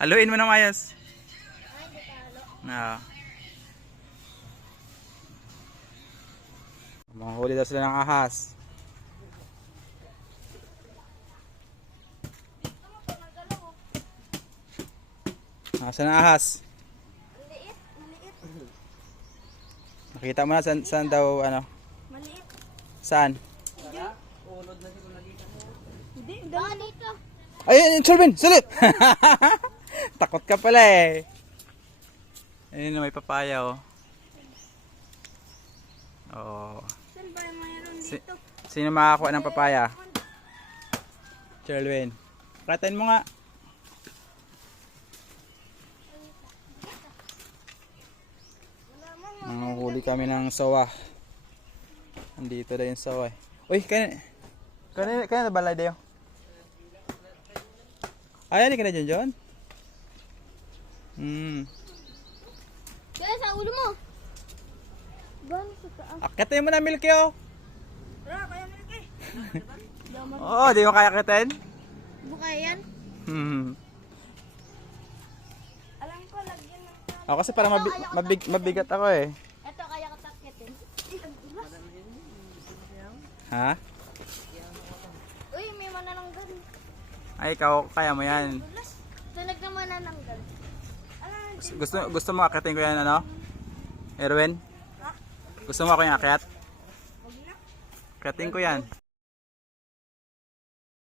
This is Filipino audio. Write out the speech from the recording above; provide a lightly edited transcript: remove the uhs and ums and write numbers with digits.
Haluin mo ng ayos. Ay, hindi ka halo. Na. Manghuli daw sila ng ahas. Nasaan ang ahas? Maliit, maliit. Nakita mo na saan daw ano? Maliit. Saan? Hindi, dalawa dito. Ayun, Shelvin, salip! Takot ka pala eh. Ayun, may papaya oh. Oh. Saan ba yung mayroon dito? Sino makakuha ng papaya? Shelvin. Katain mo nga. Nanguhuli kami ng sawa. Andito na yung sawa eh. Uy, kaya na balay dayo? Ay, hindi ka na dyan, John? Kaya sa ulo mo. Gano'n sa taas. Akitin mo na, Milky oh. Tara, kaya malaki. Oo, di mo kaya akitin? Bukay yan. Alam ko, lagyan ng tama. Ako kasi parang mabigat ako eh. Ito, kaya ka takitin. Ha? Uy, may manananggal. Ay, ikaw, kaya mo yan. Tulag na manananggal. Gusto mo akitin ko yan, ano? Erwin? Gusto mo ako yung akyat? Akitin ko yan.